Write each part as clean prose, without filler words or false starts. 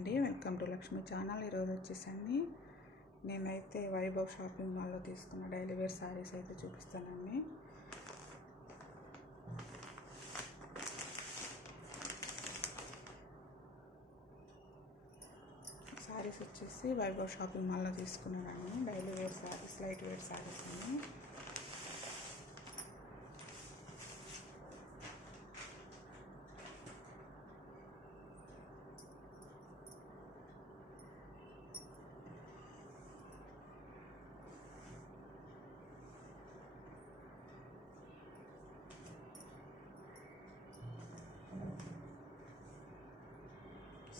అండి, welcome to Lakshmi channel. ఈరోజు వచ్చేసండి నేనైతే వైభవ్ షాపింగ్ మాల్లో తీసుకున్న డైలీ వేర్ శారీస్ అయితే చూపిస్తానండి. శారీస్ వచ్చేసి వైభవ్ షాపింగ్ మాల్లో తీసుకున్నానండి. Daily wear saris, light wear saris అండి.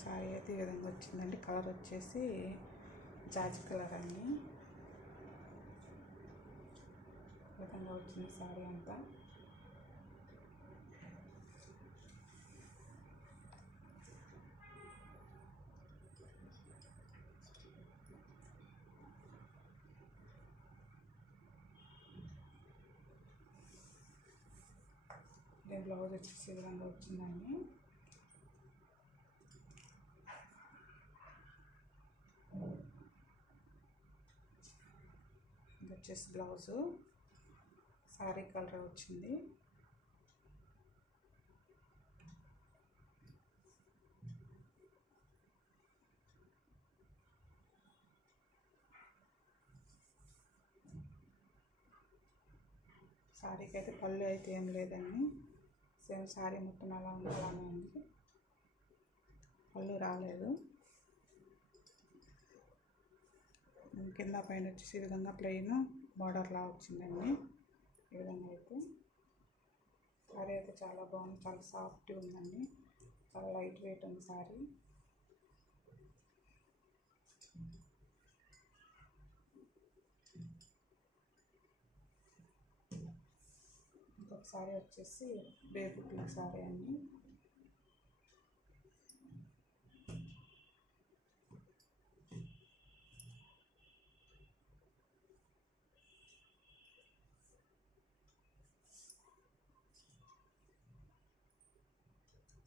సారీ అయితే ఈ విధంగా వచ్చిందండి. కలర్ వచ్చేసి జాజి కలర్ అండి. ఈ విధంగా వచ్చింది సారీ అంతా. బ్లౌజ్ వచ్చేసి ఈ విధంగా వచ్చిందండి. ఇది వచ్చేసి బ్లౌజు, సారీ కలర్ వచ్చింది. సారీకి అయితే పళ్ళు అయితే ఏం లేదండి. సేమ్ సారీ మొత్తం అలా ఉండాలని ఉంది. పళ్ళు రాలేదు. కింద పైన వచ్చేసి ఈ విధంగా ప్లెయిన్ బార్డర్లా వచ్చిందండి. ఈ విధంగా అయితే సారీ అయితే చాలా బాగుంది, చాలా సాఫ్ట్గా ఉందండి, చాలా లైట్ వెయిట్ ఉంది సారీ. ఇంకొక సారీ వచ్చేసి బేబీ పింక్ సారీ అండి.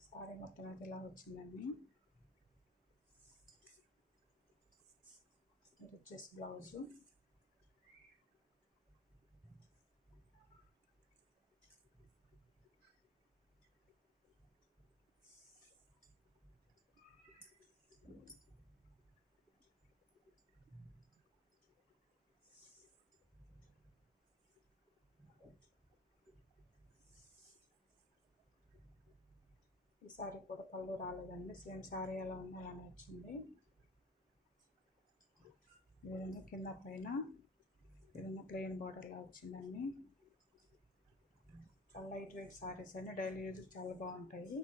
సారీ మొత్తం అయితే ఇలా వచ్చిందండి. ఇది వచ్చేసి బ్లౌజు. ఈ సారీ కూడా పళ్ళు రాలేదండి. సేమ్ సారీ ఎలా ఉందో అలానే వచ్చింది. ఈ విధంగా కింద పైన ఈ విధంగా ప్లెయిన్ బార్డర్లా వచ్చిందండి. చాలా లైట్ వెయిట్ సారీస్ అండి, డైలీ యూజ్ చాలా బాగుంటాయి.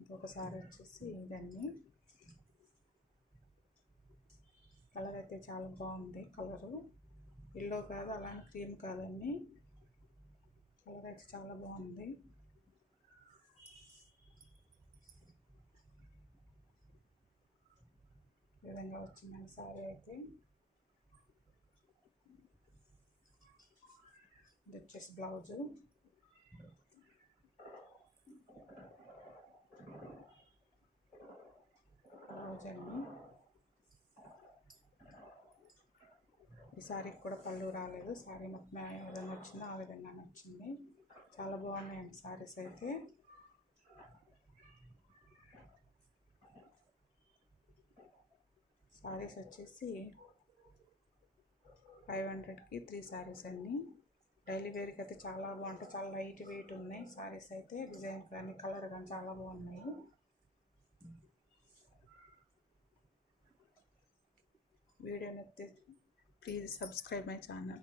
ఇంకొక సారీ వచ్చేసి ఇదండి. కలర్ అయితే చాలా బాగుంది. కలరు ఎల్లో కాదు, అలానే క్రీమ్ కాదండి. కలర్ అయితే చాలా బాగుంది. ఈ విధంగా వచ్చిందండి సారీ అయితే. ఇది వచ్చేసి బ్లౌజు. బ్లౌజ్ అండి. ఈ సారీకి కూడా పళ్ళు రాలేదు. సారీ మొత్తం ఏ విధంగా వచ్చిందో ఆ విధంగానే వచ్చింది. చాలా బాగున్నాయండి సారీస్ అయితే. సారీస్ వచ్చేసి 500కి 3 సారీస్ అండి. డైలీ వేర్కి అయితే చాలా బాగుంటాయి, చాలా లైట్ వెయిట్ ఉన్నాయి సారీస్ అయితే. డిజైన్ కానీ కలర్ కానీ చాలా బాగున్నాయి. వీడియో నచ్చితే ప్లీజ్ సబ్స్క్రైబ్ మై ఛానల్.